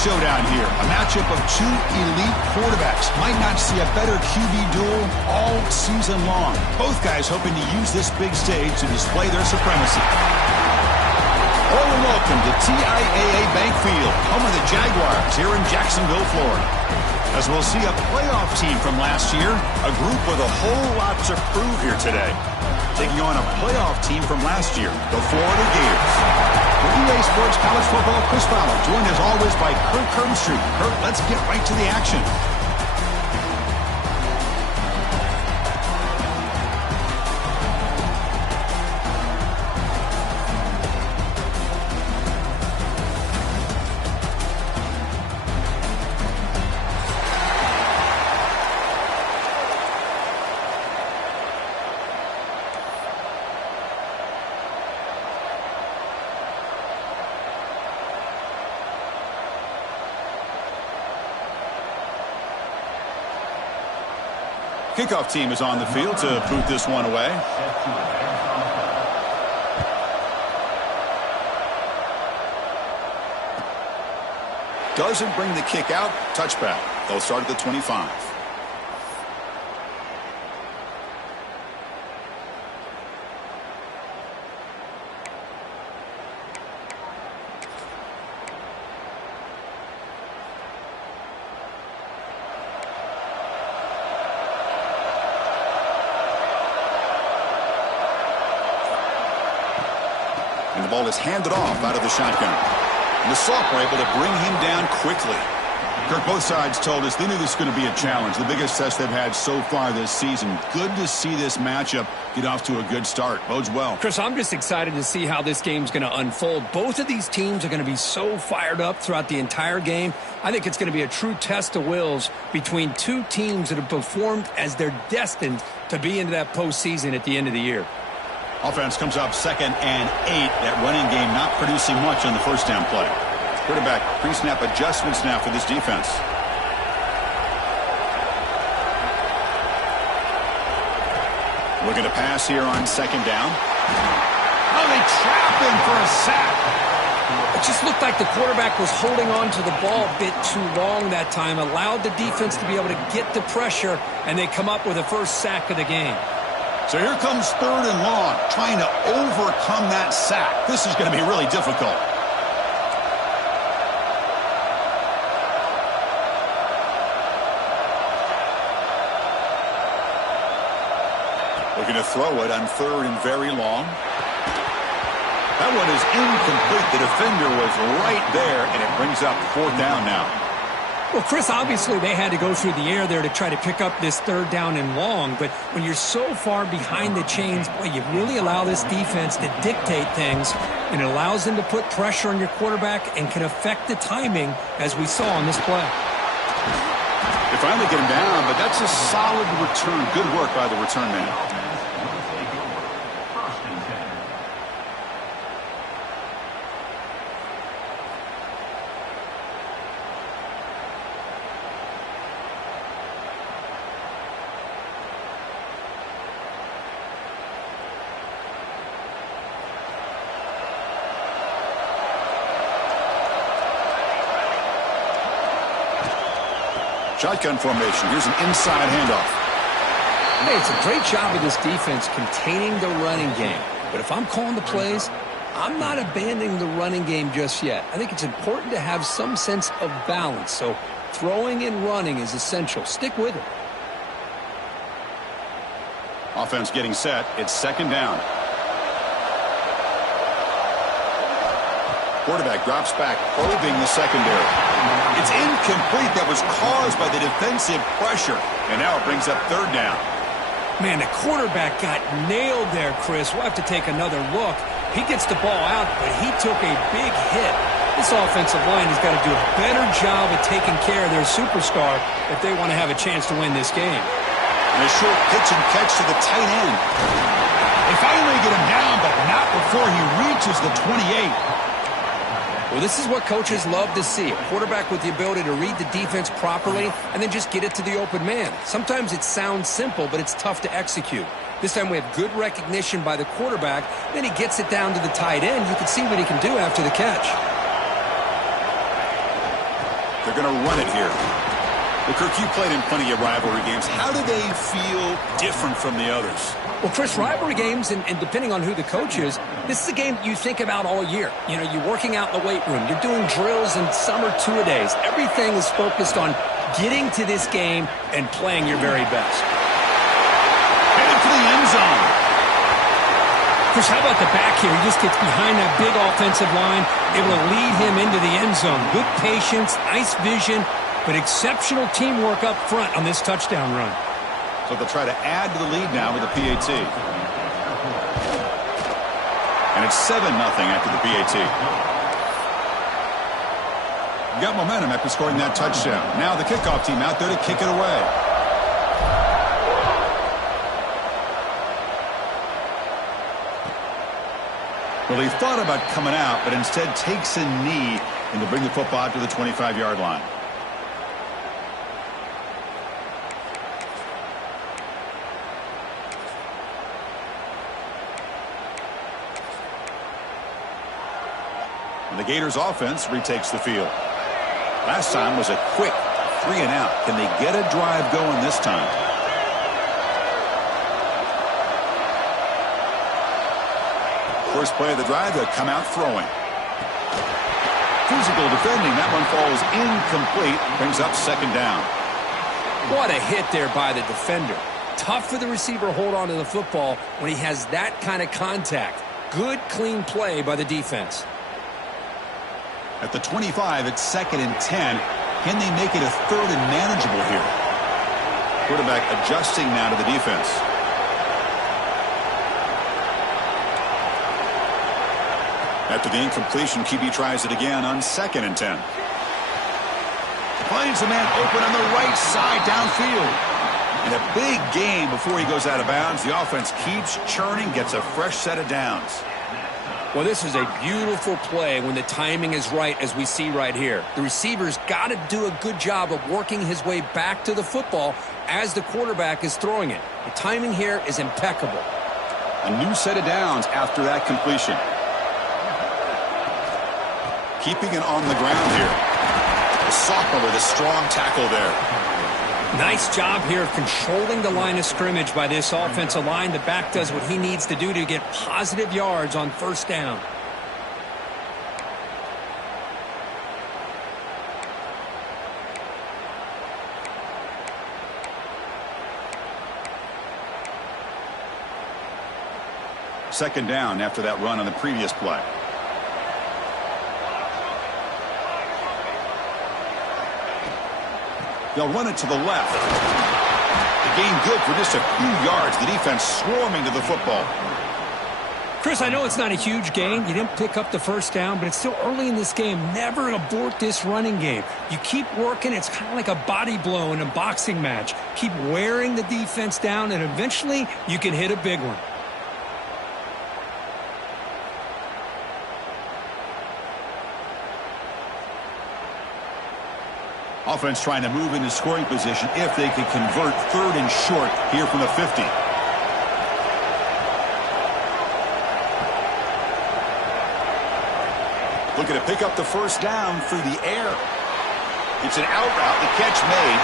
showdown here. A matchup of two elite quarterbacks. Might not see a better QB duel all season long. Both guys hoping to use this big stage to display their supremacy. Hello and welcome to TIAA Bank Field, home of the Jaguars here in Jacksonville, Florida. As we'll see a playoff team from last year, a group with a whole lot to prove here today. Taking on a playoff team from last year, the Florida Gators. For EA Sports College Football, Chris Fowler, joined as always by Kirk Kirkstreet. Kirk, let's get right to the action. Kickoff team is on the field to boot this one away. Doesn't bring the kick out. Touchback. They'll start at the 25. And the ball is handed off out of the shotgun. And the Salk were able to bring him down quickly. Kirk, both sides told us they knew this was going to be a challenge. The biggest test they've had so far this season. Good to see this matchup get off to a good start. Bodes well. Chris, I'm just excited to see how this game's going to unfold. Both of these teams are going to be so fired up throughout the entire game. I think it's going to be a true test of wills between two teams that have performed as they're destined to be into that postseason at the end of the year. Offense comes up 2nd and 8. That running game not producing much on the first down play. Quarterback pre-snap adjustments now for this defense. Looking to pass here on 2nd down. Oh, they trap him for a sack. It just looked like the quarterback was holding on to the ball a bit too long that time. Allowed the defense to be able to get the pressure, and they come up with the first sack of the game. So here comes 3rd and long, trying to overcome that sack. This is going to be really difficult. Looking to throw it on 3rd and very long. That one is incomplete. The defender was right there, and it brings up 4th down now. Well, Chris, obviously they had to go through the air there to try to pick up this 3rd down and long, but when you're so far behind the chains, boy, you really allow this defense to dictate things, and it allows them to put pressure on your quarterback and can affect the timing, as we saw on this play. They finally get him down, but that's a solid return. Good work by the return man. Shotgun formation. Here's an inside handoff. Hey, it's a great job of this defense containing the running game. But if I'm calling the plays, I'm not abandoning the running game just yet. I think it's important to have some sense of balance. So throwing and running is essential. Stick with it. Offense getting set. It's 2nd down. Quarterback drops back, probing the secondary. It's incomplete. That was caused by the defensive pressure. And now it brings up 3rd down. Man, the quarterback got nailed there, Chris. We'll have to take another look. He gets the ball out, but he took a big hit. This offensive line has got to do a better job of taking care of their superstar if they want to have a chance to win this game. And a short pitch and catch to the tight end. They finally get him down, but not before he reaches the 28. Well, this is what coaches love to see. A quarterback with the ability to read the defense properly and then just get it to the open man. Sometimes it sounds simple, but it's tough to execute. This time we have good recognition by the quarterback. Then he gets it down to the tight end. You can see what he can do after the catch. They're going to run it here. Well, Kirk, you played in plenty of rivalry games. How do they feel different from the others? Well, Chris, rivalry games, and depending on who the coach is, this is a game you think about all year. You know, you're working out in the weight room. You're doing drills and summer two-a-days. Everything is focused on getting to this game and playing your very best. Headed for the end zone. Chris, how about the back here? He just gets behind that big offensive line, able to lead him into the end zone. Good patience, nice vision, but exceptional teamwork up front on this touchdown run. So they'll try to add to the lead now with the PAT. And it's 7-0 after the PAT. You got momentum after scoring that touchdown. Now the kickoff team out there to kick it away. Well, he thought about coming out, but instead takes a knee and to bring the football out to the 25-yard line. And the Gators offense retakes the field. Last time was a quick 3-and-out. Can they get a drive going this time? First play of the drive, they'll come out throwing. Physical defending. That one falls incomplete. Brings up second down. What a hit there by the defender. Tough for the receiver to hold on to the football when he has that kind of contact. Good, clean play by the defense. At the 25, it's 2nd and 10. Can they make it a 3rd and manageable here? Quarterback adjusting now to the defense. After the incompletion, QB tries it again on 2nd and 10. Finds the man open on the right side downfield. And a big gain before he goes out of bounds. The offense keeps churning, gets a fresh set of downs. Well, this is a beautiful play when the timing is right, as we see right here. The receiver's got to do a good job of working his way back to the football as the quarterback is throwing it. The timing here is impeccable. A new set of downs after that completion. Keeping it on the ground here. The sophomore with a strong tackle there. Nice job here of controlling the line of scrimmage by this offensive line. The back does what he needs to do to get positive yards on first down. Second down after that run on the previous play. They'll run it to the left. The gain good for just a few yards. The defense swarming to the football. Chris, I know it's not a huge gain. You didn't pick up the first down, but it's still early in this game. Never abort this running game. You keep working. It's kind of like a body blow in a boxing match. Keep wearing the defense down, and eventually you can hit a big one. Offense trying to move into scoring position if they can convert 3rd and short here from the 50. Looking to pick up the first down through the air. It's an out route, the catch made.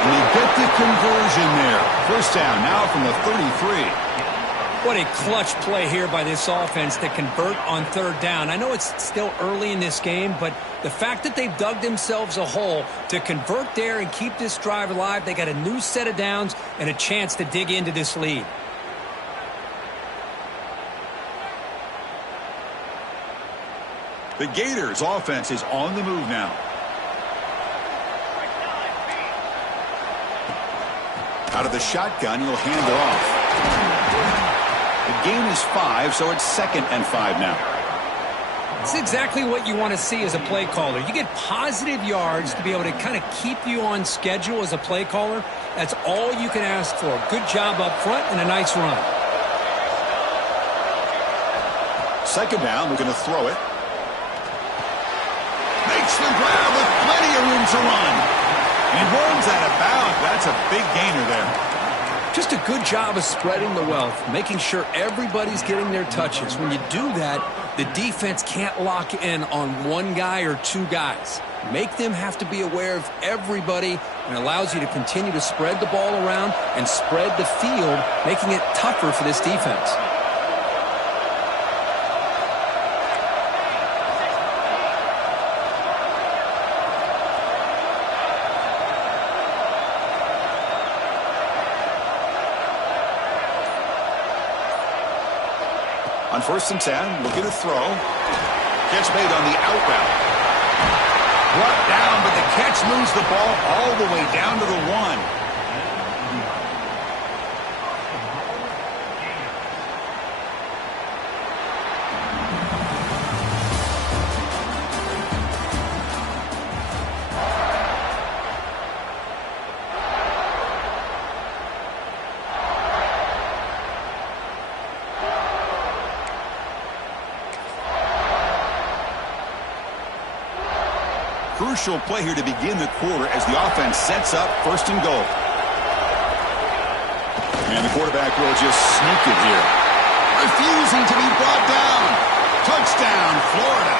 And they get the conversion there. First down now from the 33. What a clutch play here by this offense to convert on 3rd down. I know it's still early in this game, but the fact that they've dug themselves a hole to convert there and keep this drive alive, they got a new set of downs and a chance to dig into this lead. The Gators offense is on the move now. Out of the shotgun, he'll hand it off. The gain is 5, so it's 2nd and 5 now. It's exactly what you want to see as a play caller. You get positive yards to be able to kind of keep you on schedule as a play caller. That's all you can ask for. Good job up front and a nice run. Second down, we're going to throw it. Makes the grab with plenty of room to run. And he runs out of bounds. That's a big gainer there. Just a good job of spreading the wealth, making sure everybody's getting their touches. When you do that, the defense can't lock in on one guy or two guys. make them have to be aware of everybody, and allows you to continue to spread the ball around and spread the field, making it tougher for this defense. On 1st and 10, looking to throw. Catch made on the out route. Brought down, but the catch moves the ball all the way down to the 1. Crucial play here to begin the quarter as the offense sets up 1st and goal. And the quarterback will just sneak it here. Refusing to be brought down. Touchdown, Florida.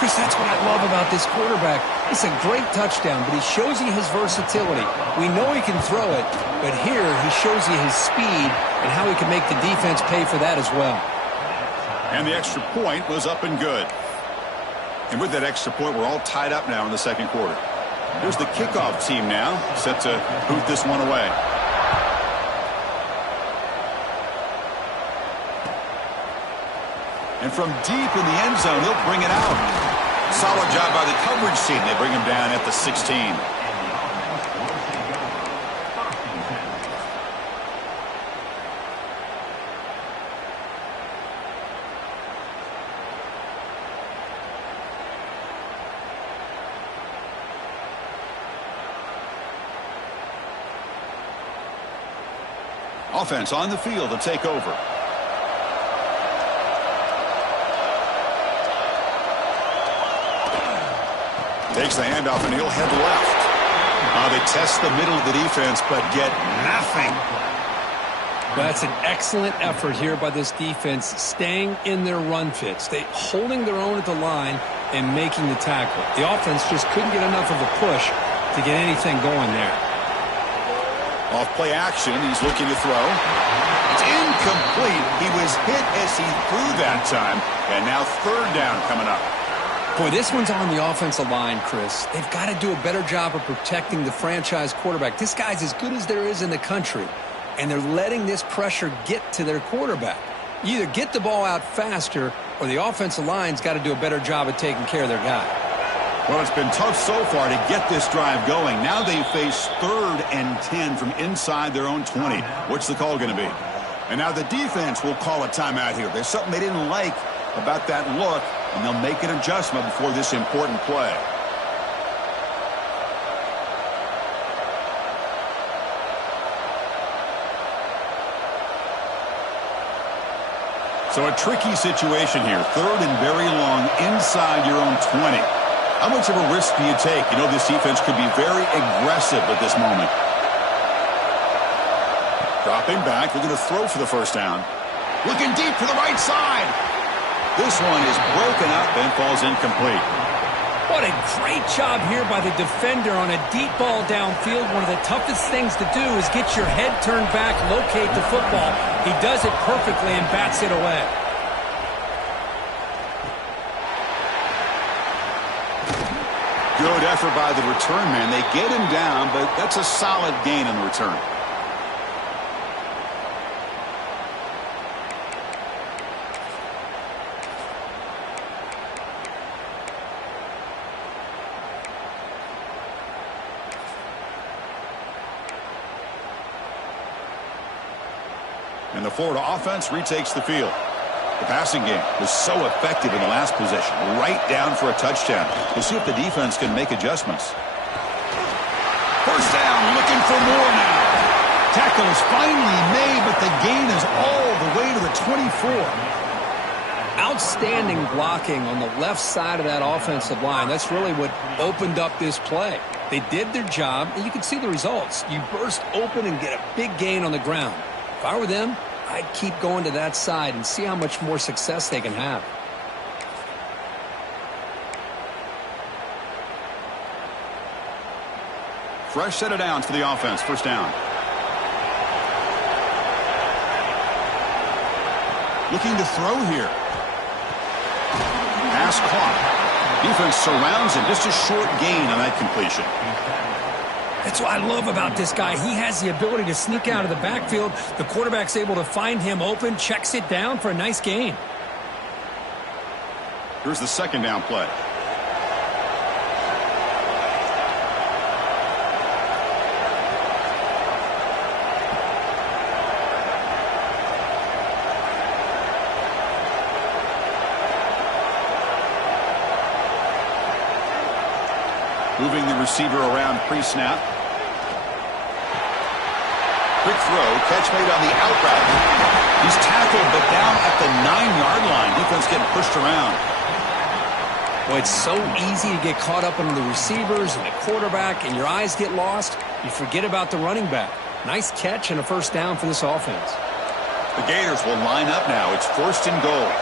Chris, that's what I love about this quarterback. It's a great touchdown, but he shows you his versatility. We know he can throw it, but here he shows you his speed and how he can make the defense pay for that as well. And the extra point was up and good. And with that extra point, we're all tied up now in the 2nd quarter. Here's the kickoff team now, set to boot this one away. And from deep in the end zone, he'll bring it out. Solid job by the coverage team. They bring him down at the 16. Offense on the field to take over. Takes the handoff and he'll head left. They test the middle of the defense but get nothing. That's an excellent effort here by this defense, staying in their run fits. They holding their own at the line and making the tackle. The offense just couldn't get enough of a push to get anything going there. Off play action, he's looking to throw. It's incomplete. He was hit as he threw that time. And now 3rd down coming up. Boy, this one's on the offensive line, Chris. They've got to do a better job of protecting the franchise quarterback. This guy's as good as there is in the country, and they're letting this pressure get to their quarterback. You either get the ball out faster, or the offensive line's got to do a better job of taking care of their guy. Well, it's been tough so far to get this drive going. Now they face 3rd and 10 from inside their own 20. What's the call going to be? And now the defense will call a timeout here. There's something they didn't like about that look, and they'll make an adjustment before this important play. So a tricky situation here. 3rd and very long inside your own 20. How much of a risk do you take? You know this defense could be very aggressive at this moment. Dropping back, looking to throw for the 1st down. Looking deep to the right side. This one is broken up and falls incomplete. What a great job here by the defender on a deep ball downfield. One of the toughest things to do is get your head turned back, locate the football. He does it perfectly and bats it away. Good effort by the return man. They get him down, but that's a solid gain on the return. And the Florida offense retakes the field. The passing game was so effective in the last possession, right down for a touchdown. We'll see if the defense can make adjustments. 1st down, looking for more now. Tackle is finally made, but the gain is all the way to the 24. Outstanding blocking on the left side of that offensive line. That's really what opened up this play. They did their job, and you can see the results. You burst open and get a big gain on the ground. If I were them, I'd keep going to that side and see how much more success they can have. Fresh set of downs for the offense. First down. Looking to throw here. Pass clock. Defense surrounds him. Just a short gain on that completion. That's what I love about this guy. He has the ability to sneak out of the backfield. The quarterback's able to find him open, checks it down for a nice gain. Here's the second down play. Moving the receiver around pre-snap. Quick throw, catch made on the out route. He's tackled, but down at the 9-yard line. Defense getting pushed around. Boy, it's so easy to get caught up in the receivers and the quarterback, and your eyes get lost. You forget about the running back. Nice catch and a first down for this offense. The Gators will line up now. It's first and goal.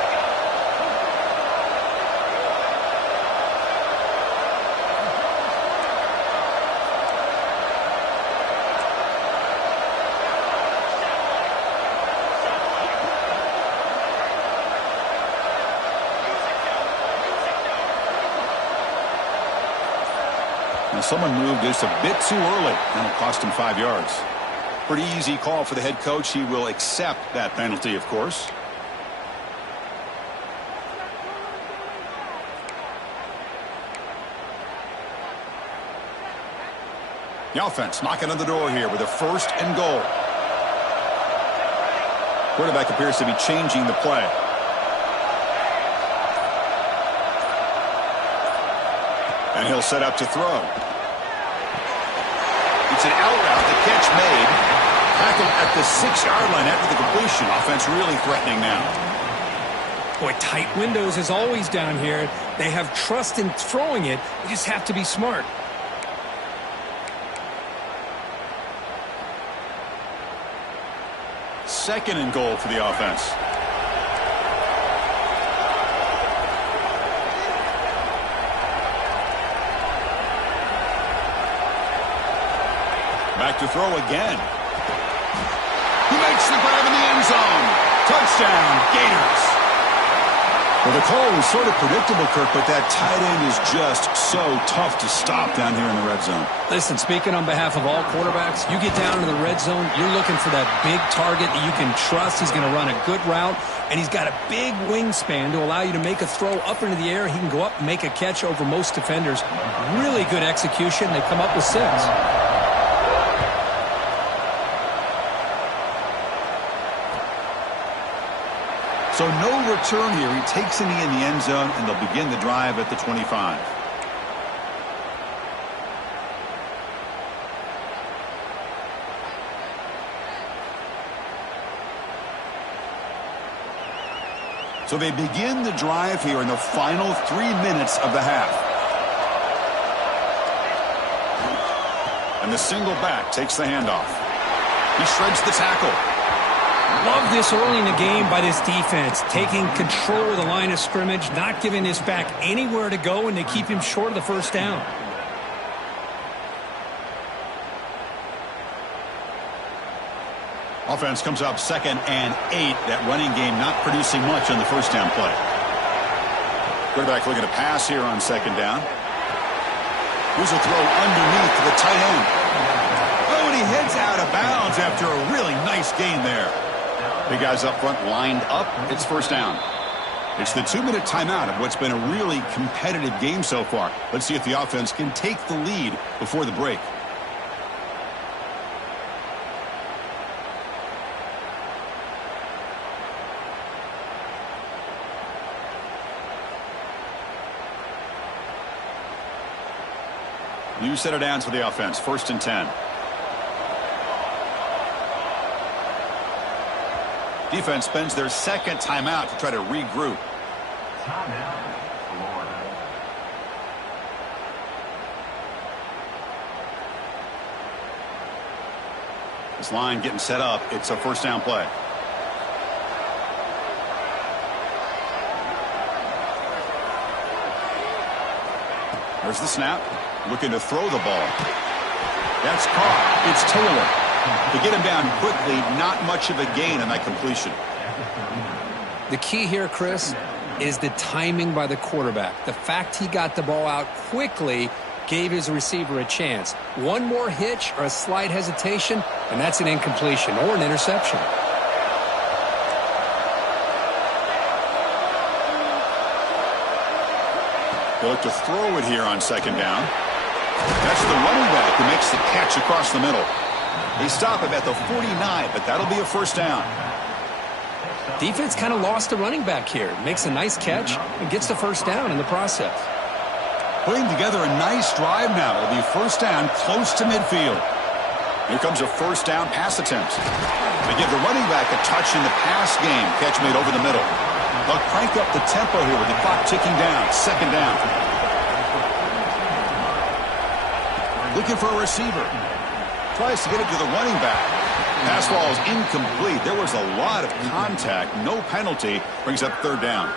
Someone moved just a bit too early. That'll cost him 5 yards. Pretty easy call for the head coach. He will accept that penalty, of course. The offense knocking on the door here with a first and goal. Quarterback appears to be changing the play. And he'll set up to throw. It's an out route. The catch made. Tackled at the 6-yard line after the completion. Offense really threatening now. Boy, tight windows as always down here. They have trust in throwing it. They just have to be smart. Second and goal for the offense. Back to throw again. He makes the grab in the end zone. Touchdown, Gators. Well, the call was sort of predictable, Kirk, but that tight end is just so tough to stop down here in the red zone. Listen, speaking on behalf of all quarterbacks, you get down to the red zone, you're looking for that big target that you can trust. He's going to run a good route, and he's got a big wingspan to allow you to make a throw up into the air. He can go up and make a catch over most defenders. Really good execution. They come up with 6. So no return here. He takes a knee in the end zone, and they'll begin the drive at the 25. So they begin the drive here in the final 3 minutes of the half. And the single back takes the handoff. He shreds the tackle. Love this early in the game by this defense, taking control of the line of scrimmage, not giving this back anywhere to go, and they keep him short of the first down. Offense comes up 2nd and 8. That running game not producing much on the first down play. Quarterback looking to pass here on 2nd down. Here's a throw underneath to the tight end. Oh, and he heads out of bounds after a really nice gain there. The guys up front lined up. It's first down. It's the 2-minute timeout of what's been a really competitive game so far. Let's see if the offense can take the lead before the break. New set of downs for the offense. 1st and 10. Defense spends their 2nd timeout to try to regroup. Timeout, Florida. This line getting set up. It's a first down play. There's the snap. Looking to throw the ball. That's caught. It's Taylor. To get him down quickly, not much of a gain on that completion. The key here, Chris, is the timing by the quarterback. The fact he got the ball out quickly gave his receiver a chance. One more hitch or a slight hesitation, and that's an incompletion or an interception. They look to throw it here on second down. That's the running back who makes the catch across the middle. They stop him at the 49, but that'll be a first down. Defense kind of lost the running back here. Makes a nice catch and gets the first down in the process. Putting together a nice drive now. It'll be first down close to midfield. Here comes a first down pass attempt. They give the running back a touch in the pass game. Catch made over the middle. They'll crank up the tempo here with the clock ticking down. Second down. Looking for a receiver. Tries to get it to the running back. Pass ball is incomplete. There was a lot of contact. No penalty. Brings up third down.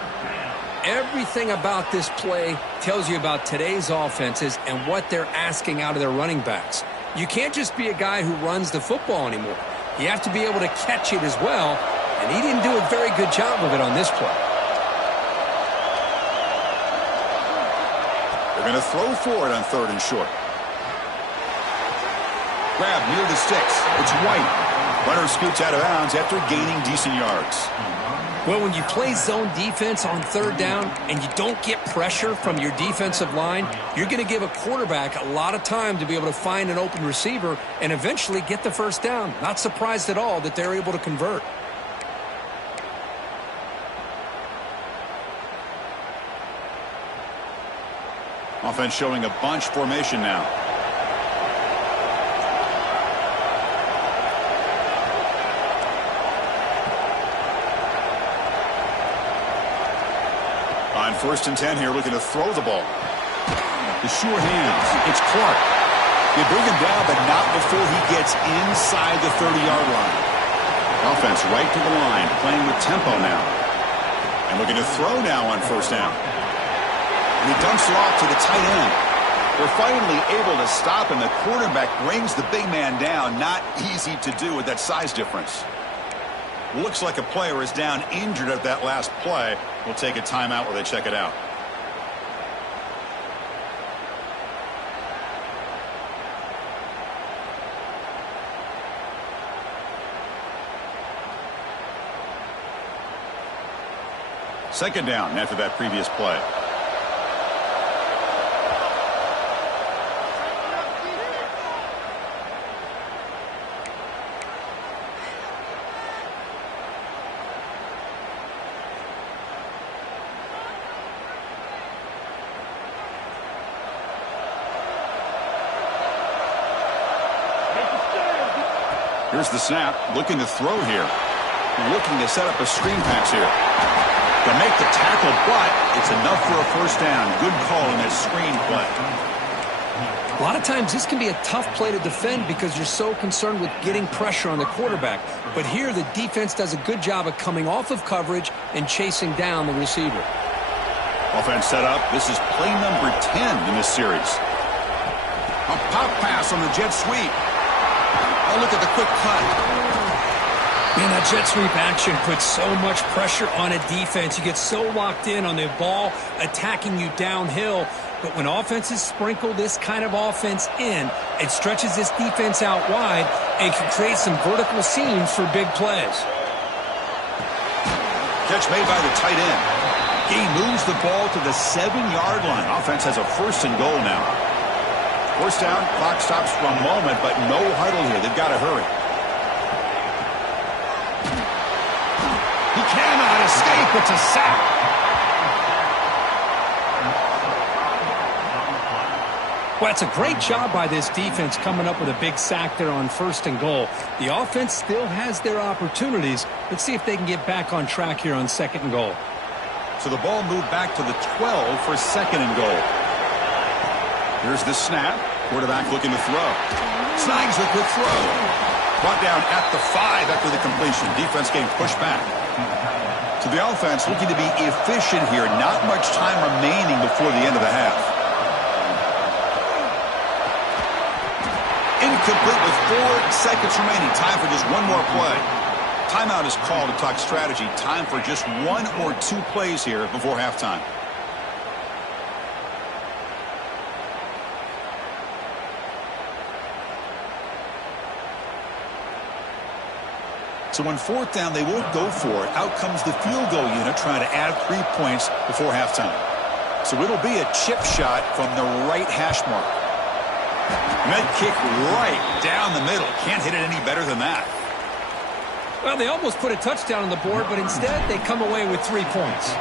Everything about this play tells you about today's offenses and what they're asking out of their running backs. You can't just be a guy who runs the football anymore. You have to be able to catch it as well, and he didn't do a very good job of it on this play. They're going to throw for it on third and short. Grab near the sticks. It's White. Runner scoots out of bounds after gaining decent yards. Well, when you play zone defense on third down and you don't get pressure from your defensive line, you're going to give a quarterback a lot of time to be able to find an open receiver and eventually get the first down. Not surprised at all that they're able to convert. Offense showing a bunch formation now. On first and 10 here, looking to throw the ball. The sure hands. It's Clark. They bring him down, but not before he gets inside the 30-yard line. Offense right to the line, playing with tempo now. And looking to throw now on first down. And he dumps it off to the tight end. They're finally able to stop him. The quarterback brings the big man down. Not easy to do with that size difference. Looks like a player is down injured at that last play. We'll take a timeout while they check it out. Second down after that previous play. Here's the snap, looking to throw here. Looking to set up a screen pass here. To make the tackle, but it's enough for a first down. Good call on that screen play. A lot of times this can be a tough play to defend because you're so concerned with getting pressure on the quarterback. But here the defense does a good job of coming off of coverage and chasing down the receiver. Offense set up. This is play number 10 in this series. A pop pass on the jet sweep. Oh, look at the quick cut. Man, that jet sweep action puts so much pressure on a defense. You get so locked in on the ball attacking you downhill. But when offenses sprinkle this kind of offense in, it stretches this defense out wide and can create some vertical seams for big plays. Catch made by the tight end. He moves the ball to the 7-yard line. Offense has a first and goal now. First down, clock stops for a moment, but no huddle here. They've got to hurry. He cannot escape. It's a sack. Well, it's a great job by this defense coming up with a big sack there on first and goal. The offense still has their opportunities. Let's see if they can get back on track here on second and goal. So the ball moved back to the 12 for second and goal. Here's the snap. Quarterback looking to throw. Snags the quick throw. Brought down at the 5 after the completion. Defense getting pushed back. So the offense looking to be efficient here. Not much time remaining before the end of the half. complete with 4 seconds remaining. Time for just one more play. Timeout is called to talk strategy. Time for just 1 or 2 plays here before halftime. So on 4th down, they won't go for it. Out comes the field goal unit trying to add 3 points before halftime. So it'll be a chip shot from the right hash mark. Med kick right down the middle. Can't hit it any better than that. Well, they almost put a touchdown on the board, but instead they come away with 3 points.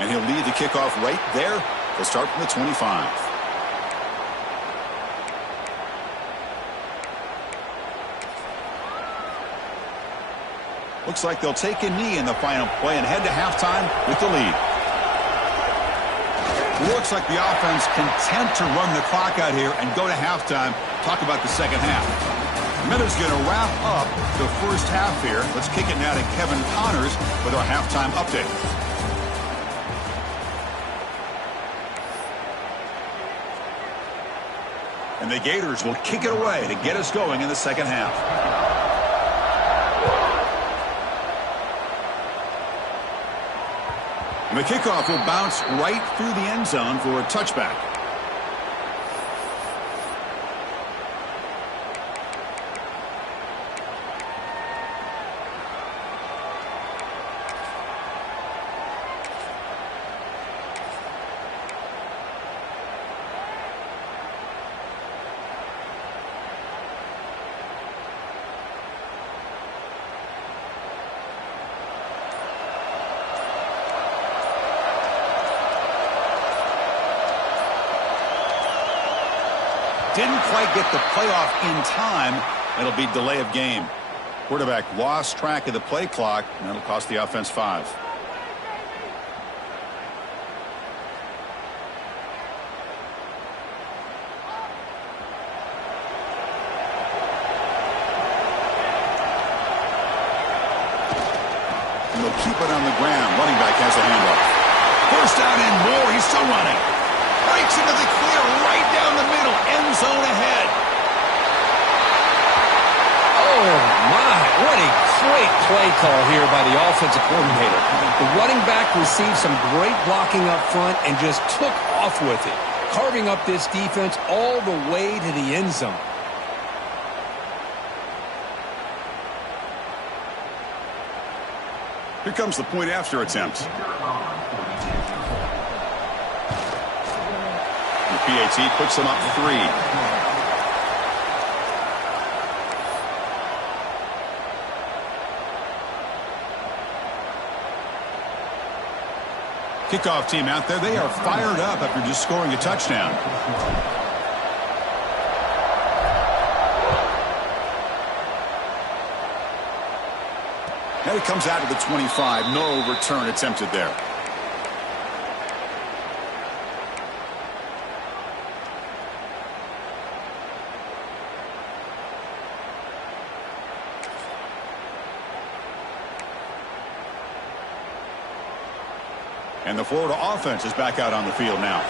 And he'll lead the kickoff right there. They'll start from the 25. Looks like they'll take a knee in the final play and head to halftime with the lead. Looks like the offense content to run the clock out here and go to halftime. Talk about the second half. Miller's going to wrap up the first half here. Let's kick it now to Kevin Connors with our halftime update. And the Gators will kick it away to get us going in the second half. And the kickoff will bounce right through the end zone for a touchback. Didn't quite get the playoff in time. It'll be delay of game. Quarterback lost track of the play clock, and that'll cost the offense 5. And they'll keep it on the ground. Running back has a handoff. First down and more. He's still running. Breaks into the clear right down the middle. End zone ahead. Oh, my. What a great play call here by the offensive coordinator. The running back received some great blocking up front and just took off with it, carving up this defense all the way to the end zone. Here comes the point after attempt. The PAT puts them up 3. Kickoff team out there. They are fired up after just scoring a touchdown. And it comes out to the 25. No return attempted there. And the Florida offense is back out on the field now.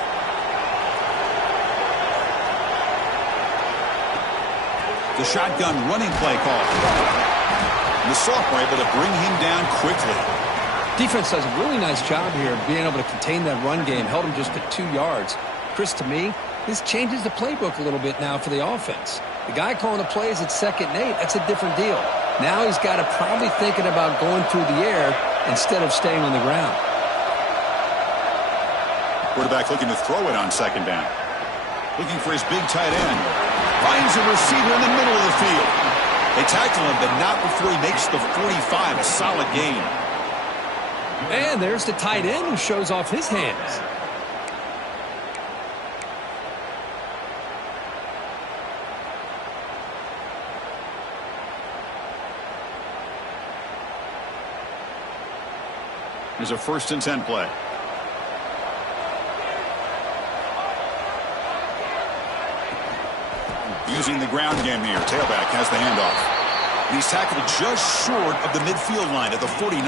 The shotgun running play call. The sophomore able to bring him down quickly. Defense does a really nice job here of being able to contain that run game. Held him just at 2 yards. Chris, to me, this changes the playbook a little bit now for the offense. The guy calling the plays at 2nd and 8, that's a different deal. Now he's got to probably thinking about going through the air instead of staying on the ground. Quarterback looking to throw it on 2nd down. Looking for his big tight end. Finds a receiver in the middle of the field. They tackle him, but not before he makes the 45. A solid gain. And there's the tight end who shows off his hands. Here's a 1st and 10 play. Using the ground game here. Tailback has the handoff. And he's tackled just short of the midfield line at the 49.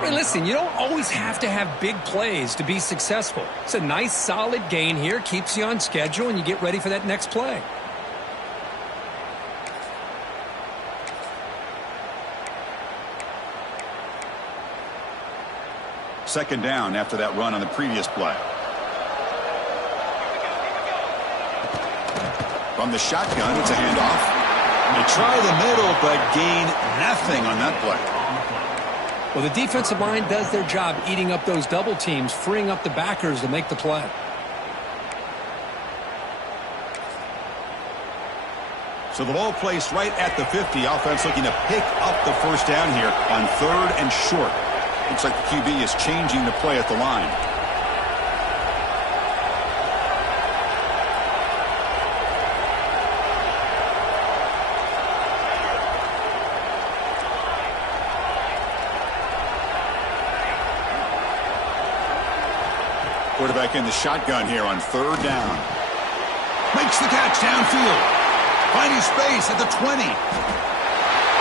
Hey, listen, you don't always have to have big plays to be successful. It's a nice, solid gain here, keeps you on schedule, and you get ready for that next play. Second down after that run on the previous play. From the shotgun, it's a handoff. They try the middle, but gain nothing on that play. Well, the defensive line does their job eating up those double teams, freeing up the backers to make the play. So the ball placed right at the 50. Offense looking to pick up the first down here on 3rd and short. Looks like the QB is changing the play at the line. Quarterback in the shotgun here on 3rd down. Makes the catch downfield. Finding space at the 20.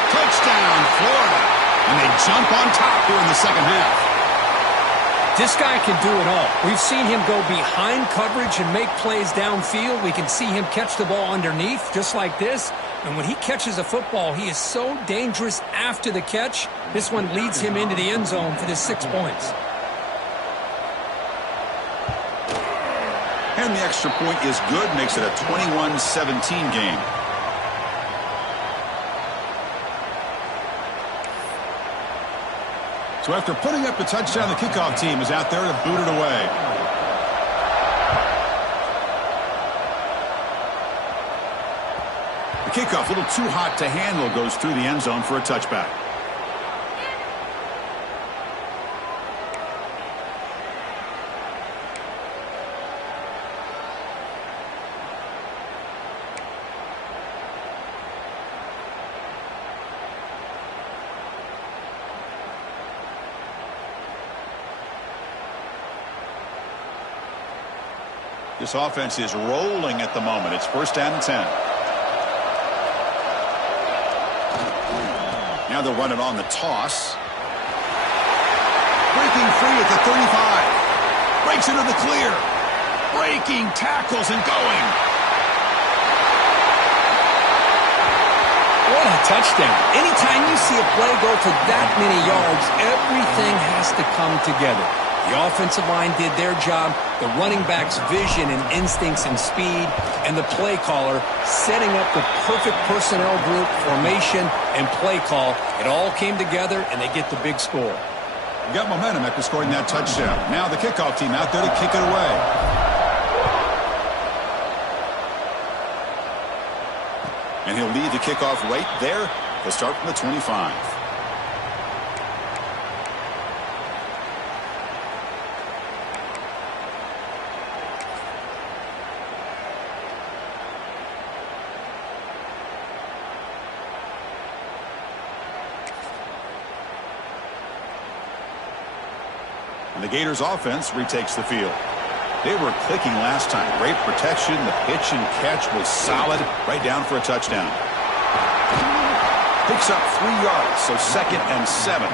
Touchdown, Florida. And they jump on top here in the second half. This guy can do it all. We've seen him go behind coverage and make plays downfield. We can see him catch the ball underneath, just like this. And when he catches a football, he is so dangerous after the catch. This one leads him into the end zone for the 6 points. And the extra point is good, makes it a 21-17 game. So after putting up the touchdown, the kickoff team is out there to boot it away. The kickoff, a little too hot to handle, goes through the end zone for a touchback. This offense is rolling at the moment. It's 1st down and 10. Now they'll run it on the toss. Breaking free at the 35. Breaks into the clear. Breaking tackles and going. What a touchdown. Anytime you see a play go for that many yards, everything has to come together. The offensive line did their job, the running back's vision and instincts and speed, and the play caller setting up the perfect personnel group, formation, and play call. It all came together, and they get the big score. You got momentum after scoring that touchdown. Now the kickoff team out there to kick it away. And he'll lead the kickoff right there. They'll start from the 25. And the Gators offense retakes the field. They were clicking last time. Great protection. The pitch and catch was solid. Right down for a touchdown. Picks up 3 yards, so 2nd and 7.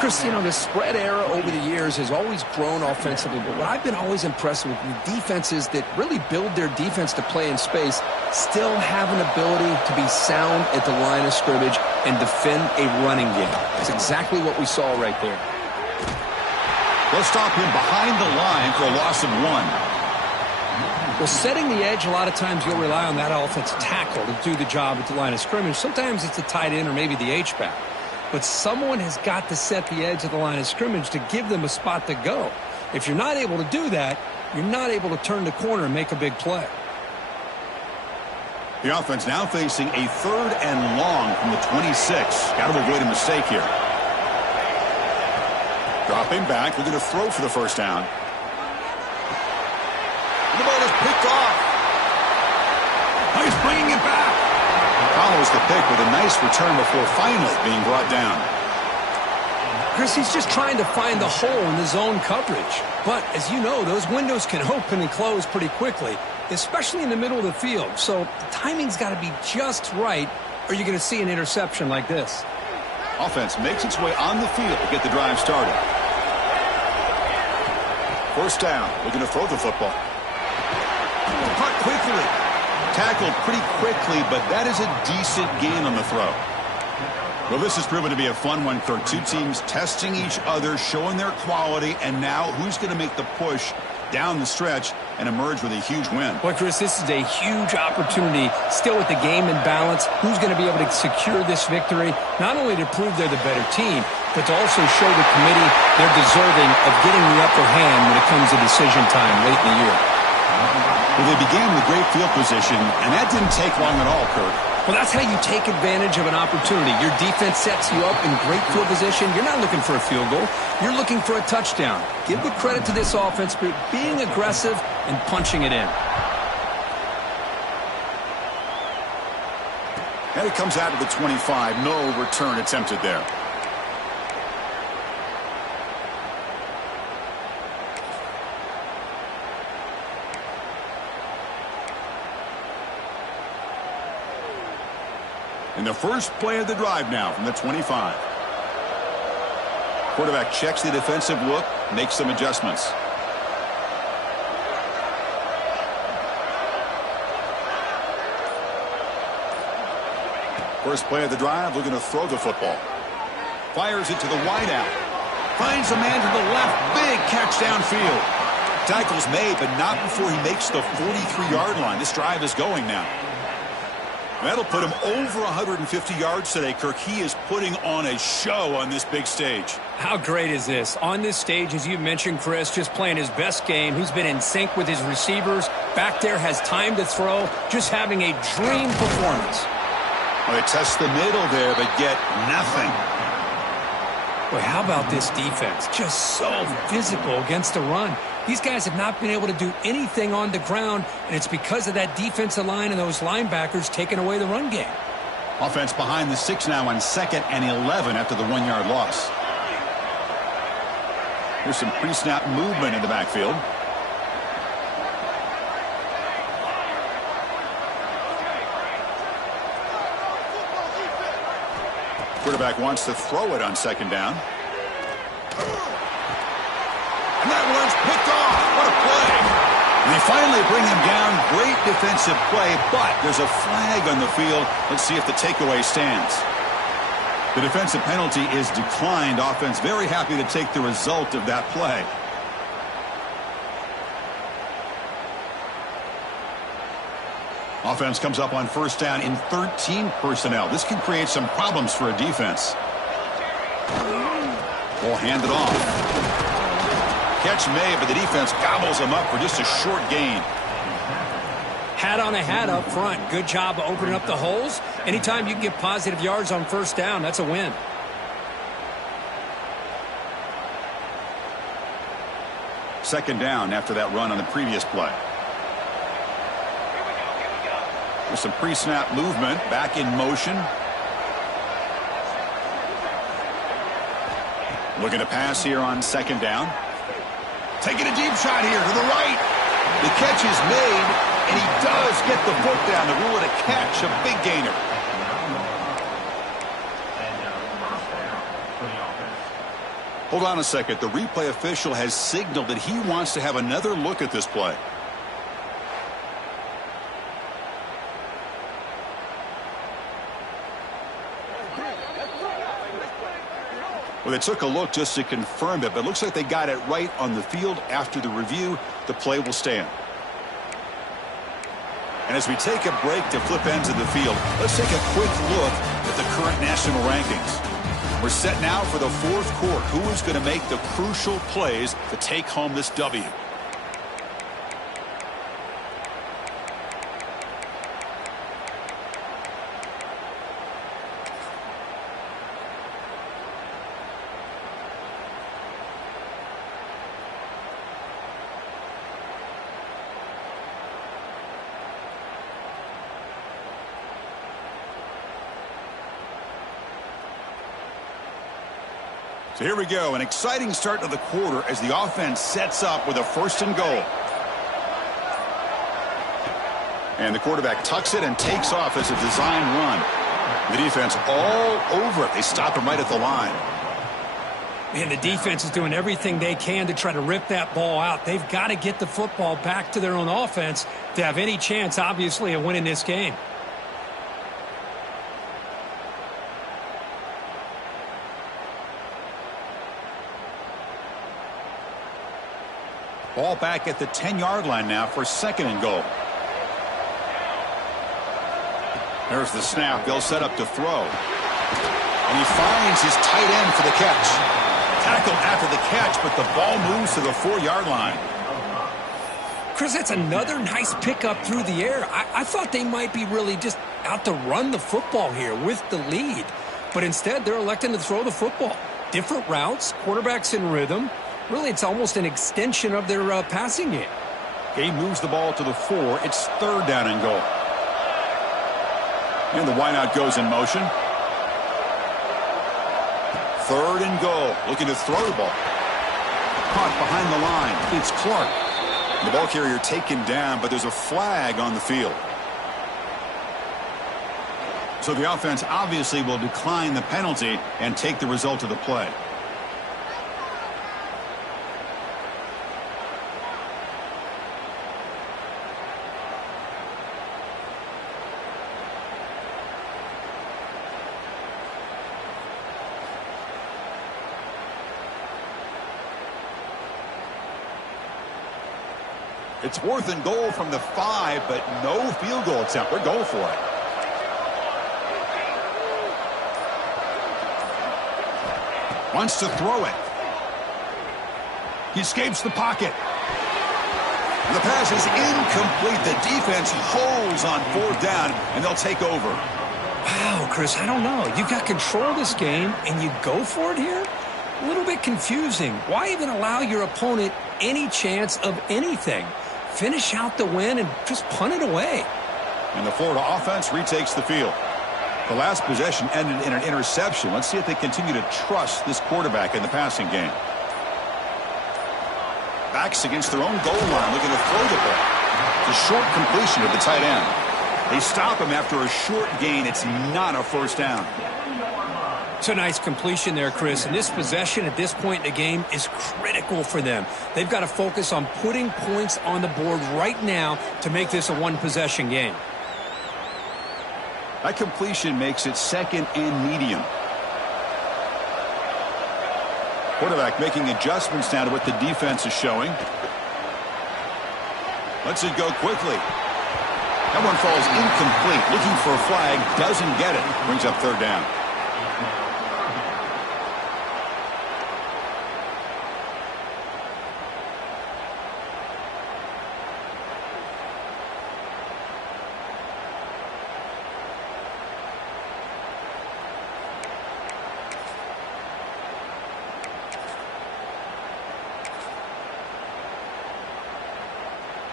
Chris, you know, the spread era over the years has always grown offensively, but what I've been always impressed with defenses that really build their defense to play in space still have an ability to be sound at the line of scrimmage and defend a running game. That's exactly what we saw right there. They'll stop him behind the line for a loss of 1. Well, setting the edge, a lot of times you'll rely on that offensive tackle to do the job at the line of scrimmage. Sometimes it's a tight end or maybe the H-back. But someone has got to set the edge of the line of scrimmage to give them a spot to go. If you're not able to do that, you're not able to turn the corner and make a big play. The offense now facing a 3rd and long from the 26. Got to avoid a mistake here. Dropping back, looking to throw for the first down. The ball is picked off. He's bringing it back. Follows the pick with a nice return before finally being brought down. Chris, he's just trying to find the hole in the zone coverage. But, as you know, those windows can open and close pretty quickly, especially in the middle of the field. So the timing's got to be just right, or you're going to see an interception like this. Offense makes its way on the field to get the drive started. First down, looking to throw the football. Caught quickly. Tackled pretty quickly, but that is a decent gain on the throw. Well, this has proven to be a fun one, Kirk. Two teams testing each other, showing their quality, and now who's going to make the push down the stretch and emerge with a huge win. Well, Chris, this is a huge opportunity. Still with the game in balance, who's going to be able to secure this victory, not only to prove they're the better team, but to also show the committee they're deserving of getting the upper hand when it comes to decision time late in the year. Well, they began with great field position, and that didn't take long at all, Kirk. Well, that's how you take advantage of an opportunity. Your defense sets you up in great field position. You're not looking for a field goal. You're looking for a touchdown. Give the credit to this offense for being aggressive and punching it in. And it comes out of the 25. No return attempted there. In the first play of the drive now from the 25. Quarterback checks the defensive look, makes some adjustments. First play of the drive, looking to throw the football. Fires it to the wideout. Finds a man to the left. Big catch downfield. Tackle's made, but not before he makes the 43-yard line. This drive is going now. That'll put him over 150 yards today, Kirk. He is putting on a show on this big stage. How great is this? On this stage, as you mentioned, Chris, just playing his best game. He's been in sync with his receivers. Back there, has time to throw. Just having a dream performance. Well, they test the middle there, but get nothing. Boy, how about this defense? Just so physical against the run. These guys have not been able to do anything on the ground, and it's because of that defensive line and those linebackers taking away the run game. Offense behind the 6 now on 2nd and 11 after the 1-yard loss. Here's some pre-snap movement in the backfield. Quarterback wants to throw it on 2nd down. And that one's picked off. What a play. And they finally bring him down. Great defensive play, but there's a flag on the field. Let's see if the takeaway stands. The defensive penalty is declined. Offense very happy to take the result of that play. Offense comes up on 1st down in 13 personnel. This can create some problems for a defense. Ball handed off. Catch made, but the defense gobbles him up for just a short gain. Hat on a hat up front. Good job of opening up the holes. Anytime you can get positive yards on 1st down, that's a win. Second down after that run on the previous play. With some pre-snap movement, back in motion. Looking to pass here on 2nd down. Taking a deep shot here to the right. The catch is made, and he does get the foot down to rule it a catch, a big gainer. Hold on a second. The replay official has signaled that he wants to have another look at this play. Well, they took a look just to confirm it, but it looks like they got it right on the field. After the review, the play will stand. And as we take a break to flip ends of the field, let's take a quick look at the current national rankings. We're set now for the 4th quarter. Who is going to make the crucial plays to take home this W? So here we go, an exciting start to the quarter as the offense sets up with a 1st and goal. And the quarterback tucks it and takes off as a design run. The defense all over it. They stop him right at the line. Man, the defense is doing everything they can to try to rip that ball out. They've got to get the football back to their own offense to have any chance, obviously, of winning this game. Ball back at the 10-yard line now for 2nd and goal. There's the snap. They'll set up to throw. And he finds his tight end for the catch. Tackled after the catch, but the ball moves to the 4-yard line. Chris, that's another nice pickup through the air. I thought they might be really just out to run the football here with the lead. But instead, they're electing to throw the football. Different routes, quarterbacks in rhythm. Really, it's almost an extension of their passing game. He moves the ball to the 4. It's 3rd down and goal. And the wideout goes in motion. 3rd and goal. Looking to throw the ball. Caught behind the line. It's Clark. The ball carrier taken down, but there's a flag on the field. So the offense obviously will decline the penalty and take the result of the play. It's 4th and goal from the 5, but no field goal attempt. We're going for it. Wants to throw it. He escapes the pocket. The pass is incomplete. The defense holds on 4th down, and they'll take over. Wow, Chris, I don't know. You've got control of this game, and you go for it here? A little bit confusing. Why even allow your opponent any chance of anything? Finish out the win and just punt it away. And the Florida offense retakes the field. The last possession ended in an interception. Let's see if they continue to trust this quarterback in the passing game. Backs against their own goal line, looking to throw the ball. It's a short completion of the tight end. They stop him after a short gain. It's not a 1st down. It's a nice completion there, Chris. And this possession at this point in the game is critical for them. They've got to focus on putting points on the board right now to make this a one-possession game. That completion makes it 2nd and medium. Quarterback making adjustments now to what the defense is showing. Lets it go quickly. That one falls incomplete. Looking for a flag. Doesn't get it. Brings up 3rd down.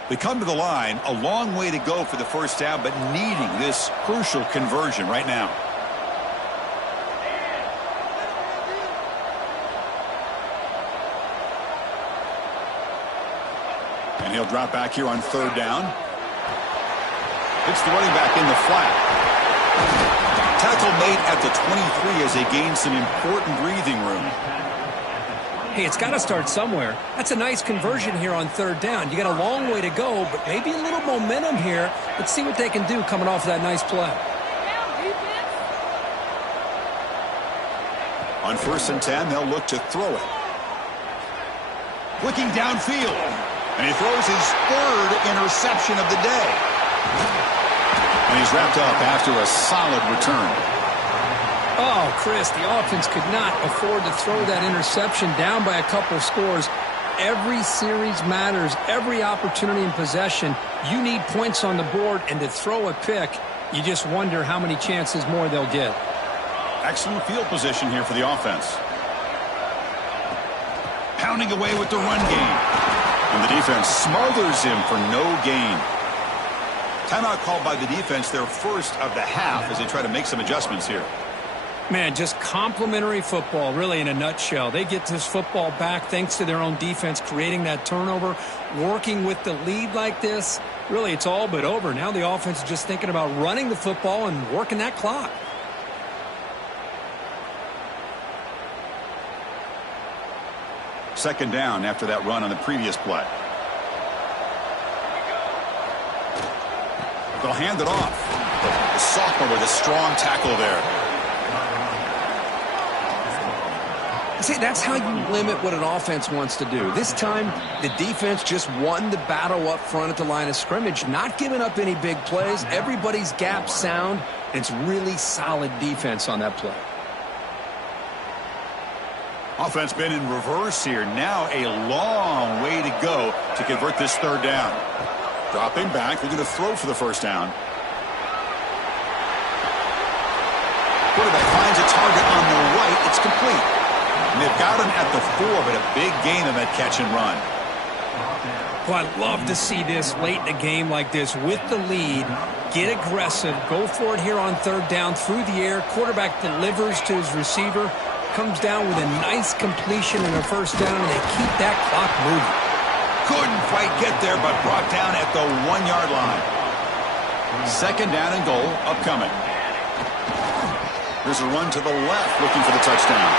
They come to the line, a long way to go for the 1st down, but needing this crucial conversion right now. And he'll drop back here on 3rd down. It's the running back in the flat. Tackle made at the 23 as they gain some important breathing room. Hey, it's got to start somewhere. That's a nice conversion here on 3rd down. You got a long way to go, but maybe a little momentum here. Let's see what they can do coming off that nice play. On 1st and 10, they'll look to throw it. Looking downfield. And he throws his 3rd interception of the day. And he's wrapped up after a solid return. Oh, Chris, the offense could not afford to throw that interception down by a couple scores. Every series matters. Every opportunity in possession. You need points on the board, and to throw a pick, you just wonder how many chances more they'll get. Excellent field position here for the offense. Pounding away with the run game. And the defense smothers him for no gain. Timeout called by the defense, their 1st of the half, as they try to make some adjustments here. Man, just complimentary football, really, in a nutshell. They get this football back thanks to their own defense, creating that turnover, working with the lead like this. Really, it's all but over. Now the offense is just thinking about running the football and working that clock. second down after that run on the previous play. They'll hand it off. The sophomore with a strong tackle there. See, that's how you limit what an offense wants to do. This time, the defense just won the battle up front at the line of scrimmage, not giving up any big plays. Everybody's gap sound. It's really solid defense on that play. Offense been in reverse here. Now a long way to go to convert this third down. Dropping back, they're going to throw for the first down. Quarterback finds a target on the right. It's complete. And they've got him at the 4, but a big gain on that catch and run. Well, I'd love to see this late in a game like this with the lead. Get aggressive. Go for it here on third down through the air. Quarterback delivers to his receiver. Comes down with a nice completion and a first down, and they keep that clock moving. Couldn't quite get there, but brought down at the 1-yard line. Second down and goal upcoming. There's a run to the left looking for the touchdown.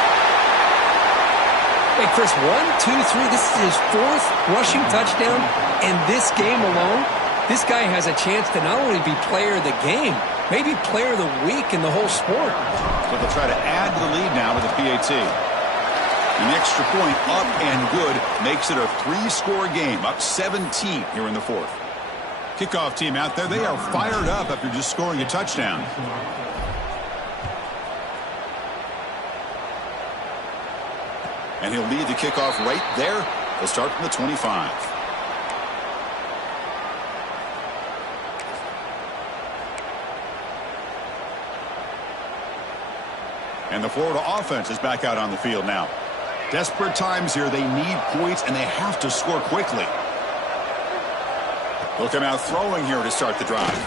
Hey, Chris, 1, 2, 3. This is his 4th rushing touchdown in this game alone. This guy has a chance to not only be player of the game, maybe player of the week in the whole sport. But they'll try to add to the lead now with a PAT. An extra point up and good makes it a 3-score game, up 17 here in the 4th. Kickoff team out there, they are fired up after just scoring a touchdown. And he'll lead the kickoff right there. They'll start from the 25. And the Florida offense is back out on the field now. Desperate times here. They need points, and they have to score quickly. They'll come out throwing here to start the drive.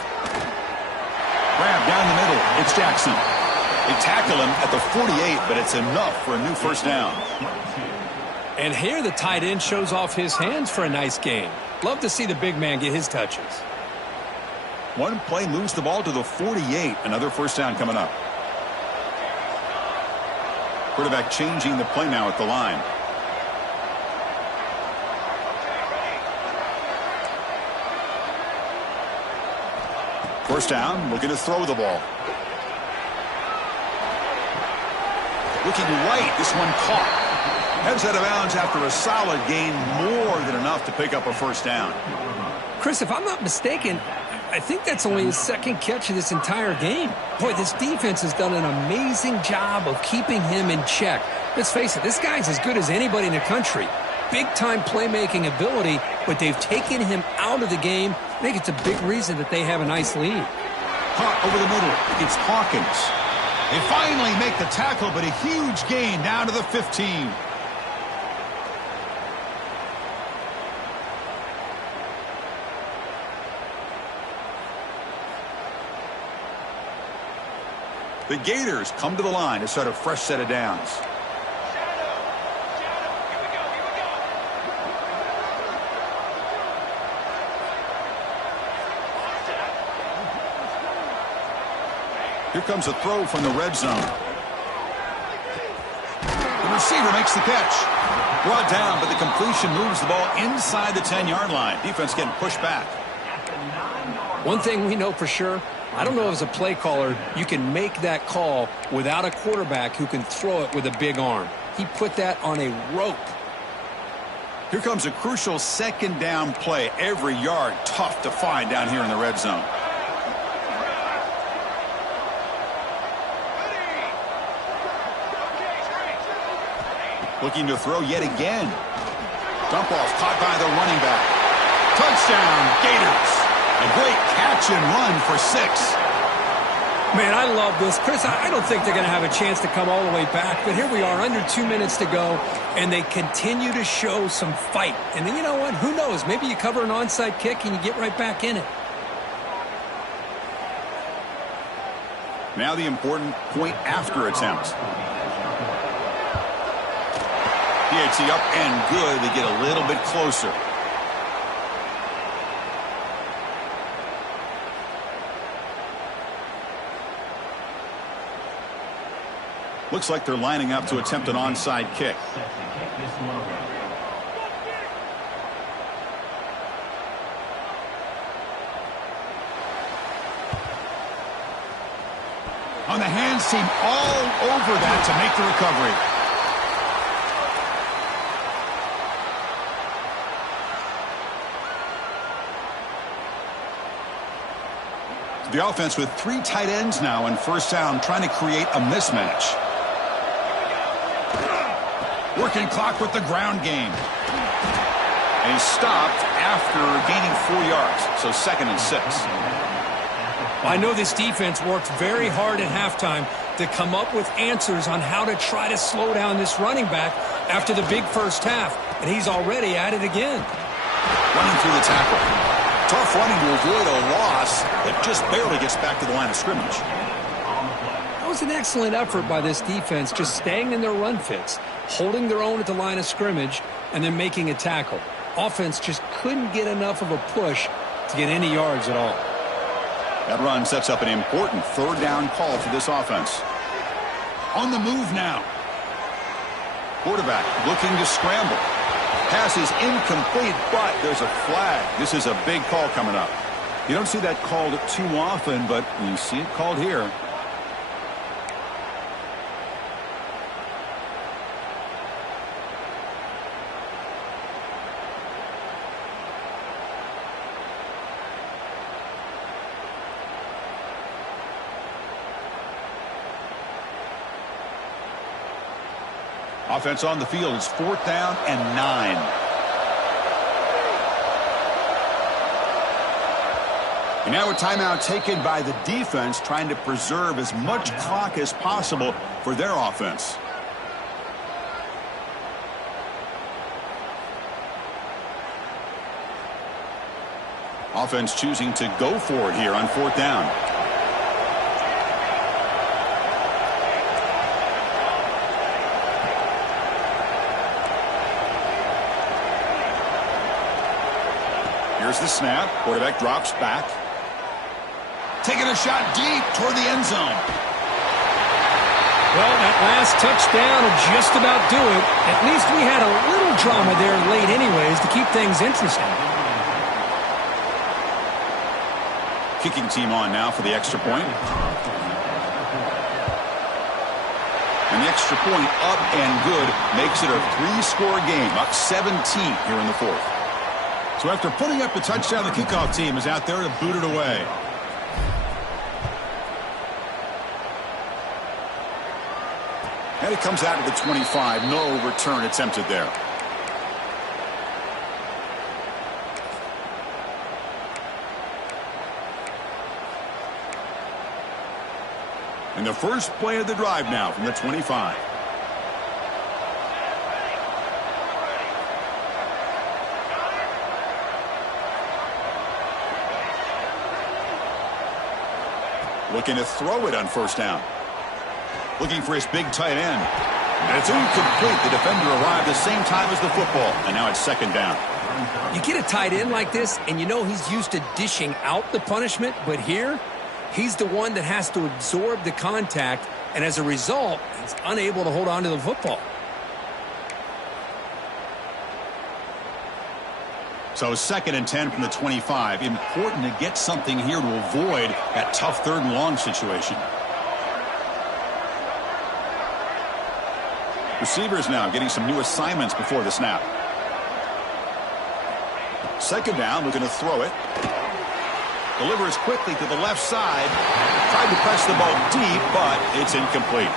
Grab down the middle. It's Jackson. They tackle him at the 48, but it's enough for a new first down. And here the tight end shows off his hands for a nice gain. Love to see the big man get his touches. One play moves the ball to the 48. Another first down coming up. Quarterback changing the play now at the line. First down, looking to throw the ball. Looking right, this one caught. Heads out of bounds after a solid gain, more than enough to pick up a first down. Chris, if I'm not mistaken, I think that's only his 2nd catch of this entire game. Boy, this defense has done an amazing job of keeping him in check. Let's face it, this guy's as good as anybody in the country. Big-time playmaking ability, but they've taken him out of the game. I think it's a big reason that they have a nice lead. Caught over the middle. It's Hawkins. They finally make the tackle, but a huge gain down to the 15. The Gators come to the line to start a fresh set of downs. Here comes a throw from the red zone. The receiver makes the catch. Brought down, but the completion moves the ball inside the 10-yard line. Defense getting pushed back. One thing we know for sure, I don't know as a play caller, you can make that call without a quarterback who can throw it with a big arm. He put that on a rope. Here comes a crucial second down play. Every yard tough to find down here in the red zone. Looking to throw yet again. Dump off caught by the running back. Touchdown, Gators. A great catch and run for 6. Man, I love this. Chris, I don't think they're going to have a chance to come all the way back, but here we are, under 2 minutes to go, and they continue to show some fight. And then, you know what? Who knows? Maybe you cover an onside kick and you get right back in it. Now the important point after attempt. PAT up and good. They get a little bit closer. Looks like they're lining up to attempt an onside kick. On the hands team all over that to make the recovery. The offense with 3 tight ends now in first down, trying to create a mismatch. Working clock with the ground game. And he's stopped after gaining 4 yards, so 2nd and 6. I know this defense worked very hard at halftime to come up with answers on how to try to slow down this running back after the big first half, and he's already at it again. Running through the tackle. Tough running to avoid a loss that just barely gets back to the line of scrimmage. That was an excellent effort by this defense, just staying in their run fits, holding their own at the line of scrimmage, and then making a tackle. Offense just couldn't get enough of a push to get any yards at all. That run sets up an important 3rd down call for this offense. On the move now. Quarterback looking to scramble. Pass is incomplete, but there's a flag. This is a big call coming up. You don't see that called too often, but you see it called here. Offense on the field is 4th down and 9. And now a timeout taken by the defense, trying to preserve as much clock as possible for their offense. Offense choosing to go for it here on 4th down. Here's the snap. Quarterback drops back. Taking a shot deep toward the end zone. Well, that last touchdown will just about do it. At least we had a little drama there late anyways to keep things interesting. Kicking team on now for the extra point. And the extra point up and good makes it a 3-score game, up 17 here in the 4th. So after putting up a touchdown, the kickoff team is out there to boot it away. And it comes out to the 25. No return attempted there. And the first play of the drive now from the 25. Looking to throw it on 1st down. Looking for his big tight end. And it's incomplete. The defender arrived the same time as the football. And now it's 2nd down. You get a tight end like this, and you know he's used to dishing out the punishment. But here, he's the one that has to absorb the contact. And as a result, he's unable to hold on to the football. So 2nd and 10 from the 25. Important to get something here to avoid that tough 3rd and long situation. Receivers now getting some new assignments before the snap. 2nd down, looking to throw it. Delivers quickly to the left side. Tried to press the ball deep, but it's incomplete.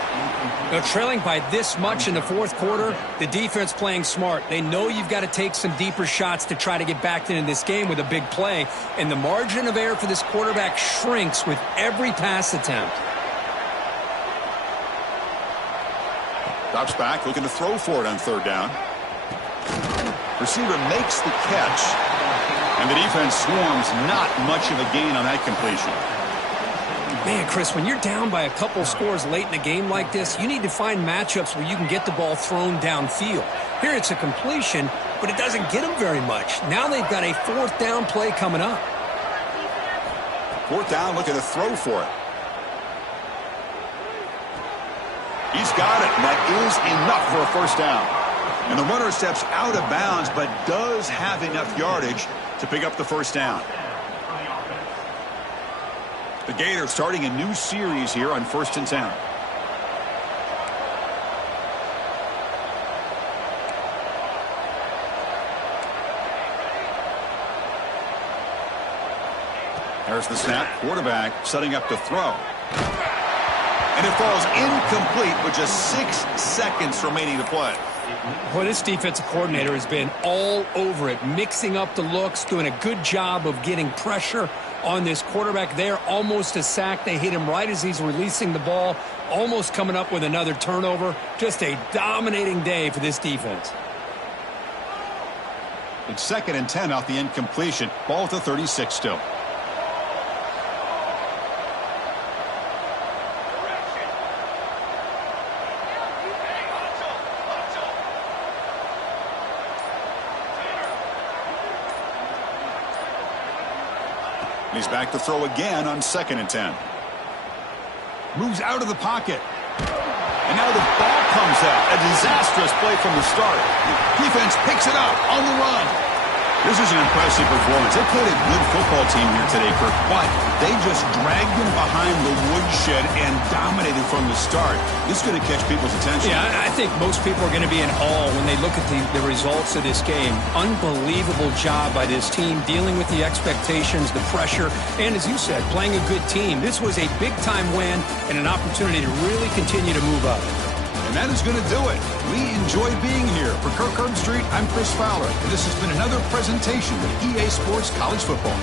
Now, trailing by this much in the 4th quarter, the defense playing smart. They know you've got to take some deeper shots to try to get back into this game with a big play. And the margin of error for this quarterback shrinks with every pass attempt. Drops back, looking to throw for it on 3rd down. Receiver makes the catch. And the defense swarms, not much of a gain on that completion. Man, Chris, when you're down by a couple scores late in a game like this, you need to find matchups where you can get the ball thrown downfield. Here it's a completion, but it doesn't get them very much. Now they've got a 4th down play coming up. 4th down, looking to throw for it. He's got it, and that is enough for a 1st down. And the runner steps out of bounds, but does have enough yardage to pick up the 1st down. The Gators starting a new series here on 1st and 10. There's the snap. Quarterback setting up to throw. And it falls incomplete with just 6 seconds remaining to play. Well, this defensive coordinator has been all over it, mixing up the looks, doing a good job of getting pressure on this quarterback there. Almost a sack. They hit him right as he's releasing the ball, almost coming up with another turnover. Just a dominating day for this defense. It's 2nd and 10 off the incompletion. Ball at the 36 still. He's back to throw again on 2nd and 10. Moves out of the pocket. And now the ball comes out. A disastrous play from the start. Defense picks it up on the run. This is an impressive performance. They played a good football team here today, Kirk, but they just dragged them behind the woodshed and dominated from the start. This is going to catch people's attention. Yeah, I think most people are going to be in awe when they look at the results of this game. Unbelievable job by this team, dealing with the expectations, the pressure, and as you said, playing a good team. This was a big-time win and an opportunity to really continue to move up. And that is going to do it. We enjoyed being here. For Kirk Herbstreit, I'm Chris Fowler, and this has been another presentation of EA Sports College Football.